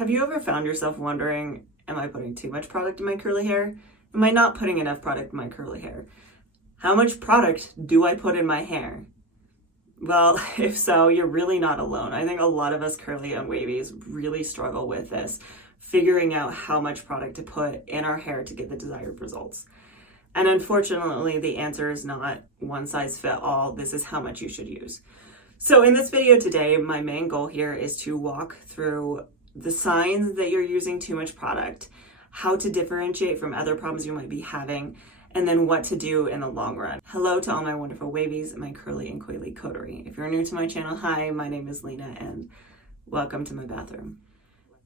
Have you ever found yourself wondering, am I putting too much product in my curly hair? Am I not putting enough product in my curly hair? How much product do I put in my hair? Well, if so, you're really not alone. I think a lot of us curly and wavies really struggle with this, figuring out how much product to put in our hair to get the desired results. And unfortunately, the answer is not one size fit all. This is how much you should use. So in this video today, my main goal here is to walk through the signs that you're using too much product, how to differentiate from other problems you might be having, and then what to do in the long run. Hello to all my wonderful wavies, my curly and coily coterie. If you're new to my channel, hi, my name is Lena and welcome to my bathroom.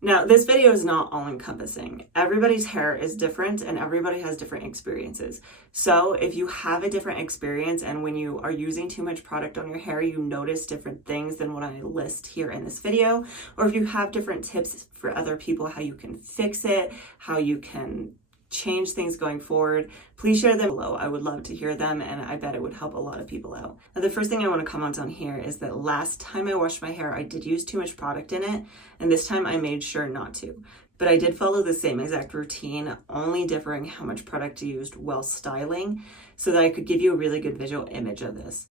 Now, this video is not all-encompassing. Everybody's hair is different and everybody has different experiences. So if you have a different experience and when you are using too much product on your hair, you notice different things than what I list here in this video, or if you have different tips for other people, how you can fix it, how you can change things going forward, please share them below. I would love to hear them and I bet it would help a lot of people out. Now, the first thing I want to comment on here is that last time I washed my hair, I did use too much product in it, and this time I made sure not to. But I did follow the same exact routine, only differing how much product I used while styling so that I could give you a really good visual image of this.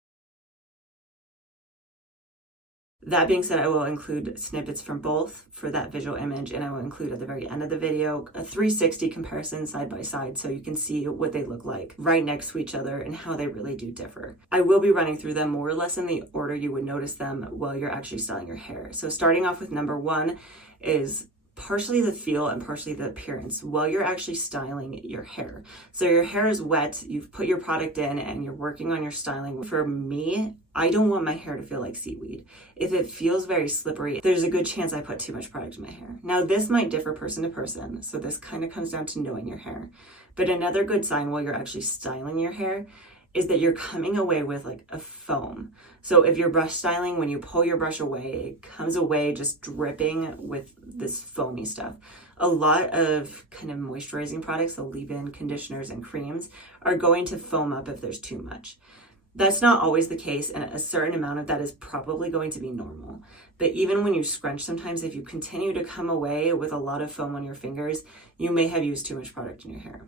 That being said, I will include snippets from both for that visual image, and I will include at the very end of the video a 360 comparison side by side so you can see what they look like right next to each other and how they really do differ. I will be running through them more or less in the order you would notice them while you're actually styling your hair. So starting off with number one is partially the feel and partially the appearance while you're actually styling your hair. So your hair is wet, you've put your product in and you're working on your styling. For me, I don't want my hair to feel like seaweed. If it feels very slippery, there's a good chance I put too much product in my hair. Now this might differ person to person, so this kind of comes down to knowing your hair. But another good sign while you're actually styling your hair is that you're coming away with like a foam. So if you're brush styling, when you pull your brush away, it comes away just dripping with this foamy stuff. A lot of kind of moisturizing products, the leave-in conditioners and creams, are going to foam up if there's too much. That's not always the case, and a certain amount of that is probably going to be normal. But even when you scrunch, sometimes if you continue to come away with a lot of foam on your fingers, you may have used too much product in your hair.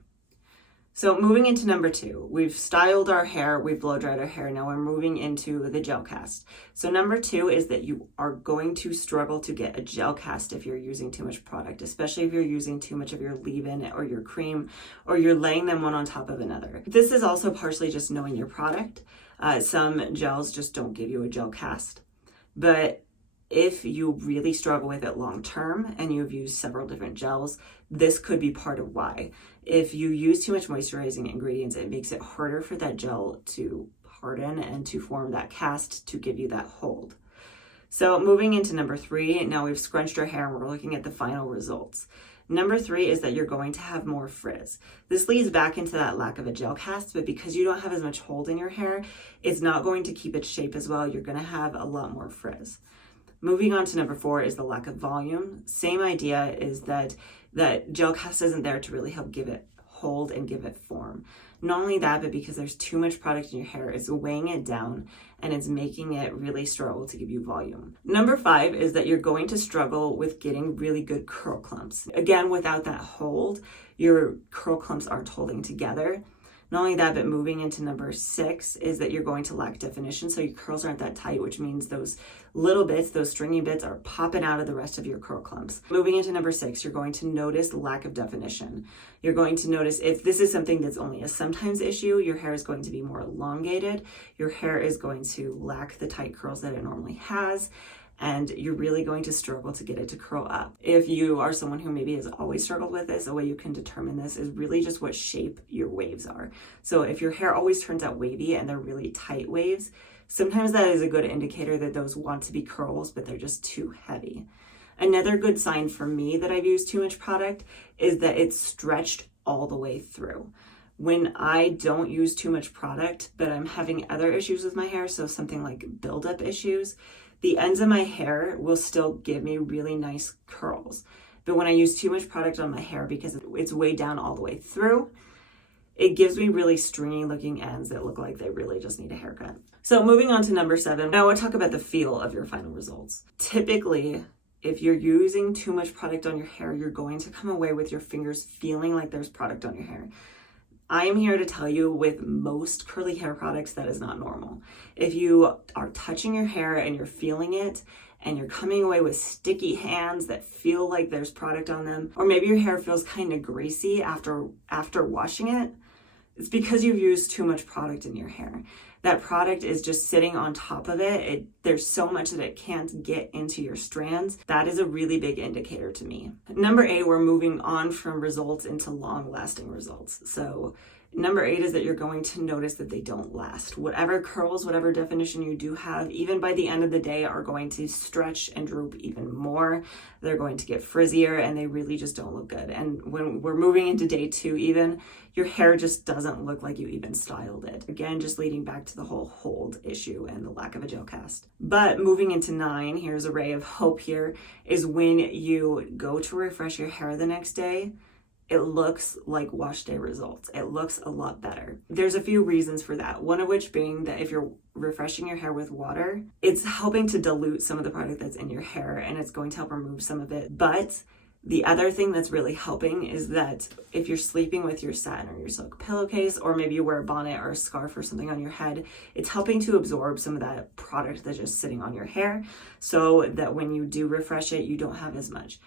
So moving into number two, we've styled our hair, we've blow dried our hair, now we're moving into the gel cast. So number two is that you are going to struggle to get a gel cast if you're using too much product, especially if you're using too much of your leave-in or your cream, or you're laying them one on top of another. This is also partially just knowing your product. Some gels just don't give you a gel cast, but if you really struggle with it long term and you've used several different gels, this could be part of why. If you use too much moisturizing ingredients, it makes it harder for that gel to harden and to form that cast to give you that hold. So moving into number three, now we've scrunched our hair and we're looking at the final results. Number three is that you're going to have more frizz. This leads back into that lack of a gel cast, but because you don't have as much hold in your hair, it's not going to keep its shape as well. You're going to have a lot more frizz. Moving on to number four is the lack of volume. Same idea is that gel cast isn't there to really help give it hold and give it form. Not only that, but because there's too much product in your hair, it's weighing it down and it's making it really struggle to give you volume. Number five is that you're going to struggle with getting really good curl clumps. Again, without that hold, your curl clumps aren't holding together. Not only that, but moving into number six is that you're going to lack definition. So your curls aren't that tight, which means those little bits, those stringy bits are popping out of the rest of your curl clumps. Moving into number six, you're going to notice lack of definition. You're going to notice if this is something that's only a sometimes issue, your hair is going to be more elongated. Your hair is going to lack the tight curls that it normally has, and you're really going to struggle to get it to curl up. If you are someone who maybe has always struggled with this, a way you can determine this is really just what shape your waves are. So if your hair always turns out wavy and they're really tight waves, sometimes that is a good indicator that those want to be curls, but they're just too heavy. Another good sign for me that I've used too much product is that it's stretched all the way through. When I don't use too much product, but I'm having other issues with my hair, so something like buildup issues, the ends of my hair will still give me really nice curls. But when I use too much product on my hair because it's weighed down all the way through, it gives me really stringy looking ends that look like they really just need a haircut. So moving on to number 7, now I want to talk about the feel of your final results. Typically, If you're using too much product on your hair, you're going to come away with your fingers feeling like there's product on your hair. I am here to tell you, with most curly hair products, that is not normal. If you are touching your hair and you're feeling it, and you're coming away with sticky hands that feel like there's product on them, or maybe your hair feels kind of greasy after washing it, it's because you've used too much product in your hair. That product is just sitting on top of it. There's so much that it can't get into your strands. That is a really big indicator to me. Number 8, we're moving on from results into long-lasting results. So number 8 is that you're going to notice that they don't last. Whatever curls, whatever definition you do have, even by the end of the day, are going to stretch and droop even more. They're going to get frizzier, and they really just don't look good. And when we're moving into day 2 even, your hair just doesn't look like you even styled it. Again, just leading back to the whole hold issue and the lack of a gel cast. But moving into 9, here's a ray of hope here, is when you go to refresh your hair the next day, it looks like wash day results. It looks a lot better. There's a few reasons for that. One of which being that if you're refreshing your hair with water, it's helping to dilute some of the product that's in your hair, and it's going to help remove some of it. But the other thing that's really helping is that if you're sleeping with your satin or your silk pillowcase, or maybe you wear a bonnet or a scarf or something on your head, it's helping to absorb some of that product that's just sitting on your hair, so that when you do refresh it, you don't have as much.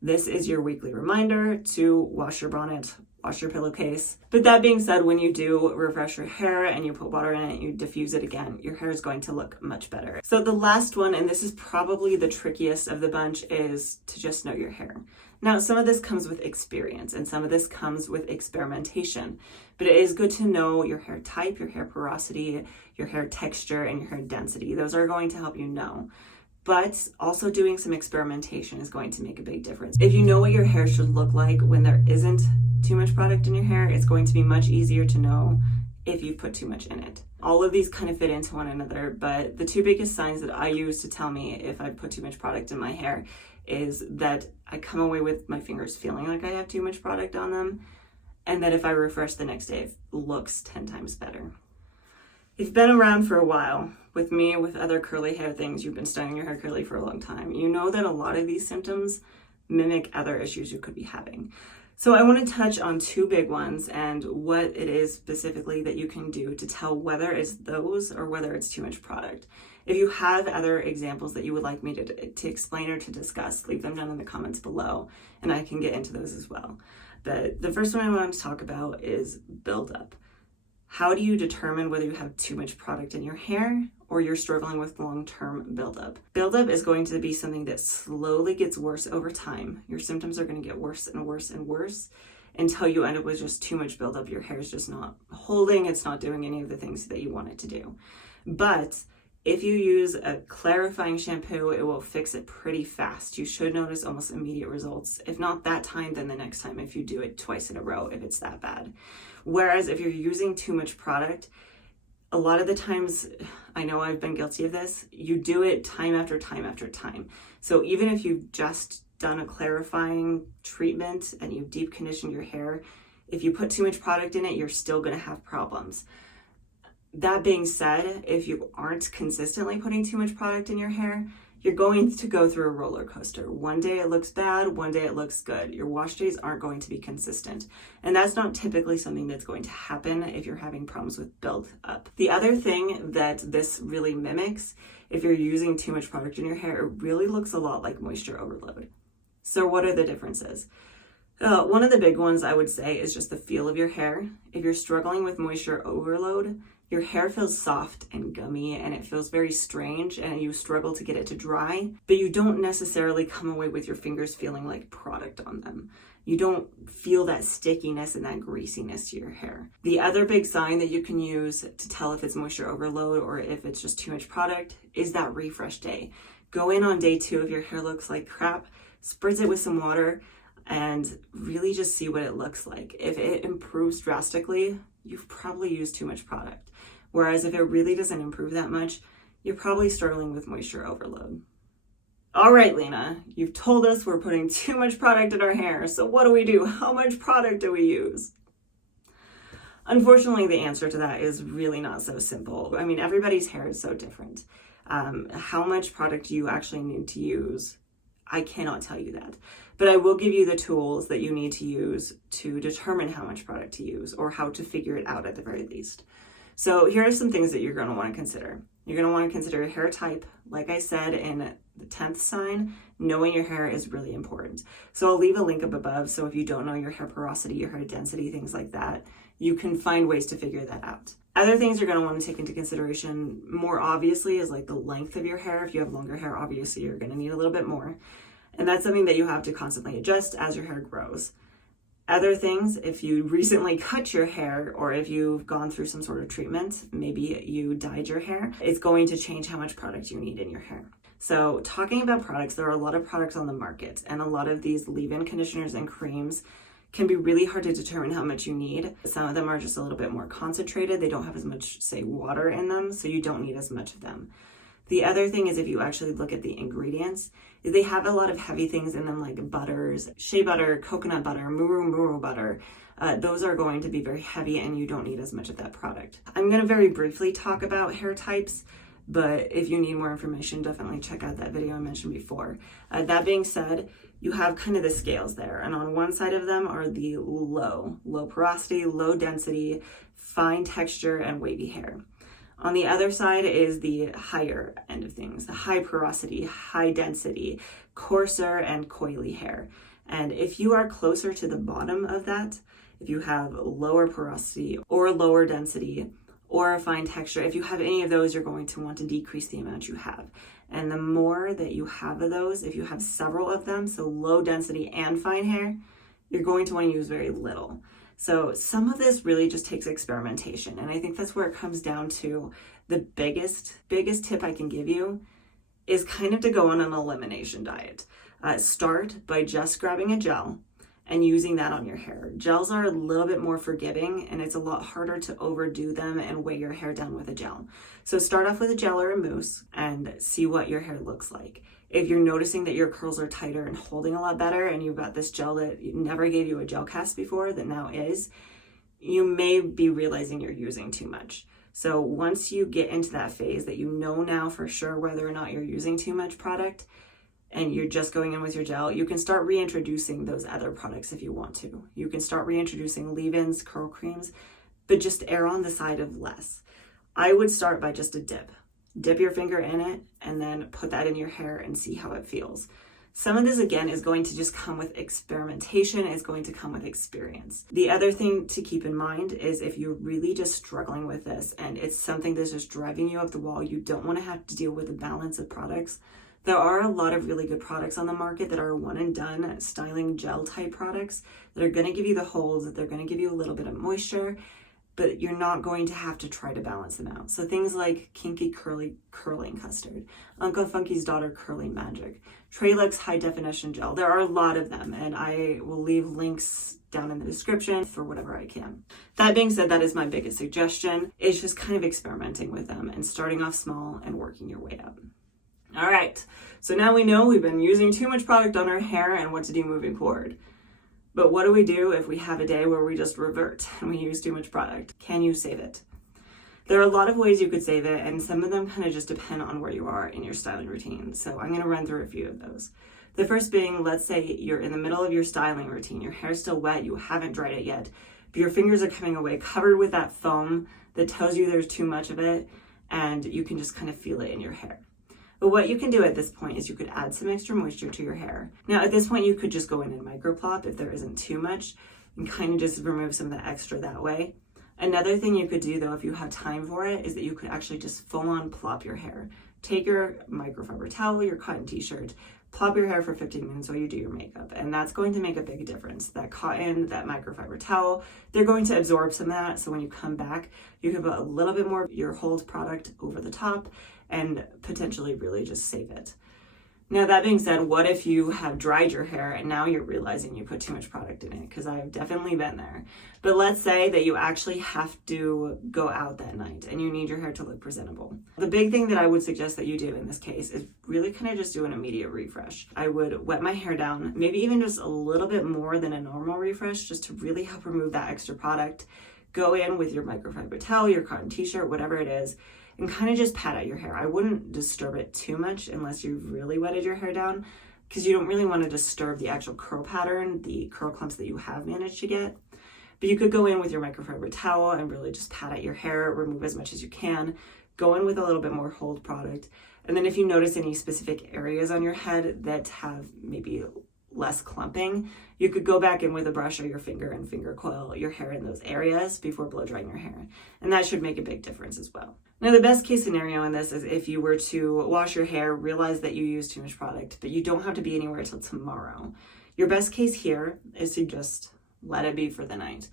This is your weekly reminder to wash your bonnet, wash your pillowcase. But that being said, when you do refresh your hair and you put water in it, you diffuse it again, your hair is going to look much better. So the last one, and this is probably the trickiest of the bunch, is to just know your hair. Now, some of this comes with experience and some of this comes with experimentation, but it is good to know your hair type, your hair porosity, your hair texture, and your hair density. Those are going to help you know. But also doing some experimentation is going to make a big difference. If you know what your hair should look like when there isn't too much product in your hair, it's going to be much easier to know if you've put too much in it. All of these kind of fit into one another, but the 2 biggest signs that I use to tell me if I've put too much product in my hair is that I come away with my fingers feeling like I have too much product on them, and that if I refresh the next day, it looks 10 times better. If you've been around for a while, with me, with other curly hair things, you've been styling your hair curly for a long time, you know that a lot of these symptoms mimic other issues you could be having. So I want to touch on 2 big ones and what it is specifically that you can do to tell whether it's those or whether it's too much product. If you have other examples that you would like me to explain or to discuss, leave them down in the comments below and I can get into those as well. But the first one I want to talk about is buildup. How do you determine whether you have too much product in your hair or you're struggling with long-term buildup? Buildup is going to be something that slowly gets worse over time. Your symptoms are going to get worse and worse and worse until you end up with just too much buildup. Your hair is just not holding, it's not doing any of the things that you want it to do. But if you use a clarifying shampoo, it will fix it pretty fast. You should notice almost immediate results. If not that time, then the next time if you do it twice in a row, if it's that bad. Whereas if you're using too much product, a lot of the times, I know I've been guilty of this, you do it time after time after time. So even if you've just done a clarifying treatment and you've deep conditioned your hair, if you put too much product in it, you're still going to have problems. That being said, if you aren't consistently putting too much product in your hair, you're going to go through a roller coaster. One day it looks bad, one day it looks good. Your wash days aren't going to be consistent. And that's not typically something that's going to happen if you're having problems with build up. The other thing that this really mimics, if you're using too much product in your hair, it really looks a lot like moisture overload. So what are the differences? One of the big ones I would say is just the feel of your hair. If you're struggling with moisture overload, your hair feels soft and gummy and it feels very strange and you struggle to get it to dry, but you don't necessarily come away with your fingers feeling like product on them. You don't feel that stickiness and that greasiness to your hair. The other big sign that you can use to tell if it's moisture overload or if it's just too much product is that refresh day. Go in on day 2 if your hair looks like crap, spritz it with some water, and really just see what it looks like. If it improves drastically, you've probably used too much product. Whereas if it really doesn't improve that much, you're probably struggling with moisture overload. All right, Lena, you've told us we're putting too much product in our hair, so what do we do? How much product do we use? Unfortunately, the answer to that is really not so simple. I mean, everybody's hair is so different. How much product you actually need to use, I cannot tell you that. But I will give you the tools that you need to use to determine how much product to use, or how to figure it out at the very least. So here are some things that you're going to want to consider. You're going to want to consider hair type. Like I said in the 10th sign, knowing your hair is really important. So I'll leave a link up above. So if you don't know your hair porosity, your hair density, things like that, you can find ways to figure that out. Other things you're going to want to take into consideration more obviously is like the length of your hair. If you have longer hair, obviously you're going to need a little bit more. And that's something that you have to constantly adjust as your hair grows. Other things, if you recently cut your hair, or if you've gone through some sort of treatment, maybe you dyed your hair, it's going to change how much product you need in your hair. So talking about products, there are a lot of products on the market, and a lot of these leave-in conditioners and creams can be really hard to determine how much you need. Some of them are just a little bit more concentrated. They don't have as much, say, water in them, so you don't need as much of them. The other thing is, if you actually look at the ingredients, they have a lot of heavy things in them, like butters, shea butter, coconut butter, muru butter. Those are going to be very heavy, and you don't need as much of that product. I'm going to very briefly talk about hair types, but if you need more information, definitely check out that video I mentioned before. That being said, you have kind of the scales there, and on one side of them are the low porosity, low density, fine texture, and wavy hair. On the other side is the higher end of things, the high porosity, high density, coarser and coily hair. And if you are closer to the bottom of that, if you have lower porosity or lower density or a fine texture, if you have any of those, you're going to want to decrease the amount you have. And the more that you have of those, if you have several of them, so low density and fine hair, you're going to want to use very little. So some of this really just takes experimentation. And I think that's where it comes down to. The biggest tip I can give you is kind of to go on an elimination diet. Start by just grabbing a gel and using that on your hair. Gels are a little bit more forgiving, and it's a lot harder to overdo them and weigh your hair down with a gel. So start off with a gel or a mousse and see what your hair looks like. If you're noticing that your curls are tighter and holding a lot better, and you've got this gel that never gave you a gel cast before that now is, you may be realizing you're using too much. So once you get into that phase that you know now for sure whether or not you're using too much product, and you're just going in with your gel, you can start reintroducing those other products if you want to. You can start reintroducing leave-ins, curl creams, but just err on the side of less. I would start by just a dip. Dip your finger in it and then put that in your hair and see how it feels. Some of this, again, is going to just come with experimentation. It's going to come with experience. The other thing to keep in mind is if you're really just struggling with this and it's something that's just driving you up the wall, you don't want to have to deal with a balance of products. There are a lot of really good products on the market that are one and done styling gel type products that are going to give you the holds, that they're going to give you a little bit of moisture, but you're not going to have to try to balance them out. So things like Kinky Curly Curling Custard, Uncle Funky's Daughter Curling Magic, Trelux High Definition Gel. There are a lot of them, and I will leave links down in the description for whatever I can. That being said, that is my biggest suggestion. It's just kind of experimenting with them and starting off small and working your way up. All right, so now we know we've been using too much product on our hair and what to do moving forward. But what do we do if we have a day where we just revert and we use too much product? Can you save it? There are a lot of ways you could save it, and some of them kind of just depend on where you are in your styling routine. So I'm going to run through a few of those. The first being, let's say you're in the middle of your styling routine, your hair's still wet, you haven't dried it yet, but your fingers are coming away covered with that foam that tells you there's too much of it, and you can just kind of feel it in your hair. But what you can do at this point is you could add some extra moisture to your hair. Now at this point you could just go in and microplop if there isn't too much and kind of just remove some of the extra that way. Another thing you could do though, if you have time for it, is that you could actually just full on plop your hair. Take your microfiber towel, your cotton t-shirt, plop your hair for 15 minutes while you do your makeup, and that's going to make a big difference. That cotton, that microfiber towel, they're going to absorb some of that, so when you come back, you can put a little bit more of your hold product over the top and potentially really just save it. Now that being said, what if you have dried your hair and now you're realizing you put too much product in it? Because I've definitely been there. But let's say that you actually have to go out that night and you need your hair to look presentable. The big thing that I would suggest that you do in this case is really kind of just do an immediate refresh. I would wet my hair down, maybe even just a little bit more than a normal refresh, just to really help remove that extra product. Go in with your microfiber towel, your cotton t-shirt, whatever it is, and kind of just pat out your hair. I wouldn't disturb it too much unless you've really wetted your hair down, because you don't really want to disturb the actual curl pattern, the curl clumps that you have managed to get. But you could go in with your microfiber towel and really just pat at your hair, remove as much as you can, go in with a little bit more hold product. And then if you notice any specific areas on your head that have maybe less clumping, you could go back in with a brush or your finger and finger coil your hair in those areas before blow drying your hair. And that should make a big difference as well. Now, the best case scenario in this is if you were to wash your hair, realize that you used too much product, but you don't have to be anywhere till tomorrow. Your best case here is to just let it be for the night.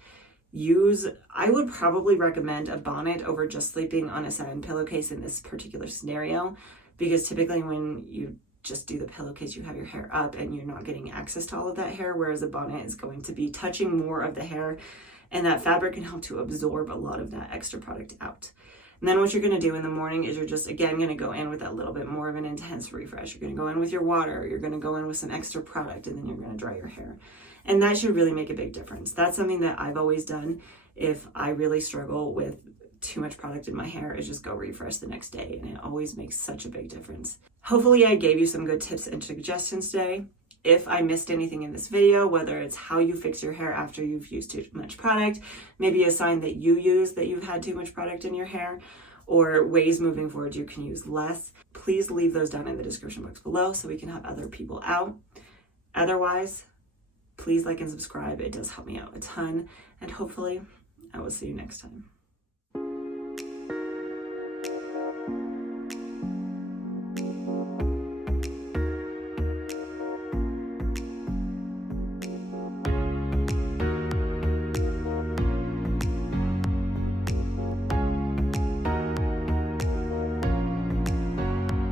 I would probably recommend a bonnet over just sleeping on a satin pillowcase in this particular scenario, because typically when you just do the pillowcase, you have your hair up and you're not getting access to all of that hair, whereas a bonnet is going to be touching more of the hair, and that fabric can help to absorb a lot of that extra product out. And then what you're going to do in the morning is you're just, again, going to go in with that little bit more of an intense refresh. You're going to go in with your water, you're going to go in with some extra product, and then you're going to dry your hair. And that should really make a big difference. That's something that I've always done if I really struggle with too much product in my hair, is just go refresh the next day, and it always makes such a big difference. Hopefully I gave you some good tips and suggestions today. If I missed anything in this video, whether it's how you fix your hair after you've used too much product, maybe a sign that you use that you've had too much product in your hair, or ways moving forward you can use less, please leave those down in the description box below so we can help other people out. Otherwise, please like and subscribe. It does help me out a ton, and hopefully I will see you next time.